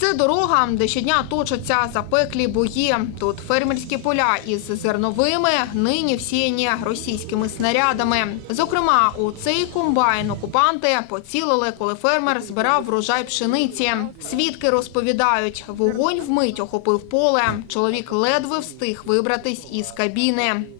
Це дорога, де щодня точаться запеклі бої. Тут фермерські поля із зерновими, нині всіяні російськими снарядами. Зокрема, у цей комбайн окупанти поцілили, коли фермер збирав врожай пшениці. Свідки розповідають, вогонь вмить охопив поле. Чоловік ледве встиг вибратись із кабіни.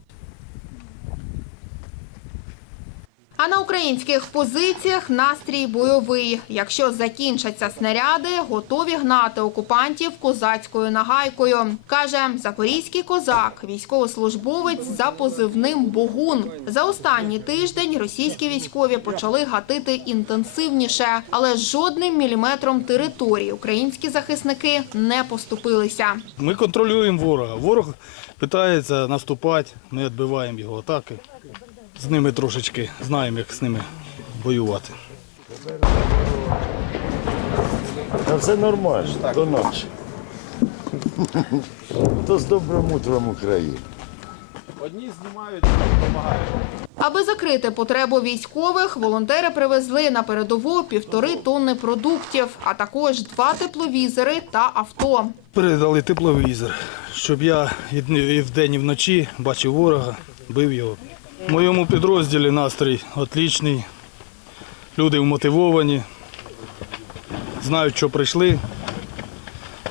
А на українських позиціях настрій бойовий. Якщо закінчаться снаряди, готові гнати окупантів козацькою нагайкою. Каже запорізький козак, військовослужбовець за позивним Богун. За останній тиждень російські військові почали гатити інтенсивніше, але жодним міліметром території українські захисники не поступилися. Ми контролюємо ворога. Ворог питається наступати, ми відбиваємо його атаки. З ними трошечки знаємо, як з ними воювати. Та все нормально, до ночі. То з добрим утром Україні. Аби закрити потребу військових, волонтери привезли на передову півтори тонни продуктів, а також два тепловізори та авто. Передали тепловізор, щоб я і і вдень, і вночі бачив ворога, бив його. В моєму підрозділі настрій отлічний. Люди вмотивовані, знають, що прийшли,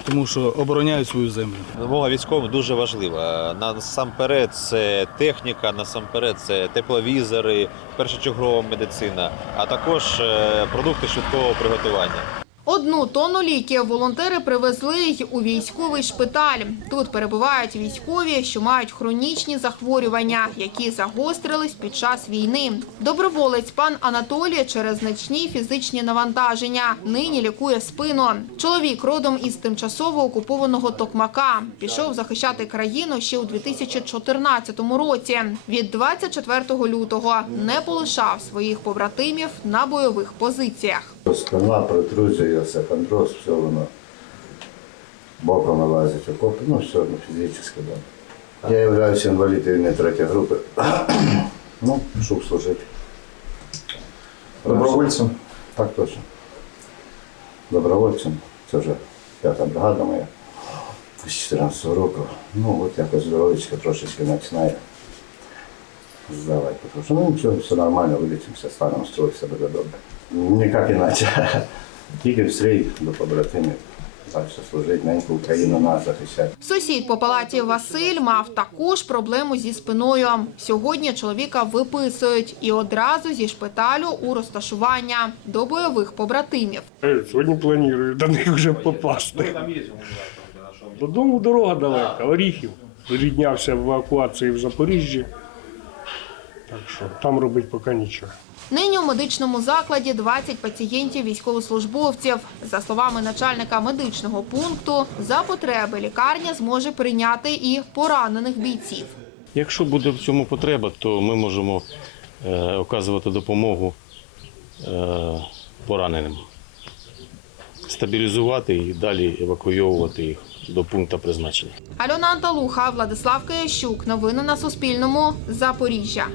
тому що обороняють свою землю. Вимога військовим дуже важлива. Насамперед це техніка, насамперед це тепловізори, першочергова медицина, а також е, продукти швидкого приготування. Одну тонну ліків волонтери привезли й у військовий шпиталь. Тут перебувають військові, що мають хронічні захворювання, які загострились під час війни. Доброволець пан Анатолій через значні фізичні навантаження нині лікує спину. Чоловік родом із тимчасово окупованого Токмака пішов захищати країну ще у 2014 році. Від 24 лютого не полишав своїх побратимів на бойових позиціях. Спина, протрузія, сепандроз, все воно боком вилазить окопи, ну все одно фізично, да. Я являюся інвалід війни третьої групи. ну, пішов служити. Добровольцем? Так точно. Добровольцем. Це вже п'ята бригада моя з 14 року. Ну, от якось здоров'ячка трошечки починає здавати. Тому що ну нічого, все нормально, вилічимося, станемо строй, все буде добре. Ніяк іначе. Тільки в стрій до побратимів. Далі служити, неньку Україну нас захищати. Сусід по палаті Василь мав також проблему зі спиною. Сьогодні чоловіка виписують і одразу зі шпиталю у розташування до бойових побратимів. Е, Сьогодні планую до них вже попасти. Додому дорога далека, Оріхів. Ріднявся в евакуації в Запоріжжі. Так що там робити поки нічого. Нині у медичному закладі 20 пацієнтів військовослужбовців. За словами начальника медичного пункту, за потреби лікарня зможе прийняти і поранених бійців. Якщо буде в цьому потреба, то ми можемо е, оказувати допомогу е, пораненим, стабілізувати і далі евакуйовувати їх до пункту призначення. Альона Анталуха, Владислав Киящук. Новини на Суспільному. Запоріжжя.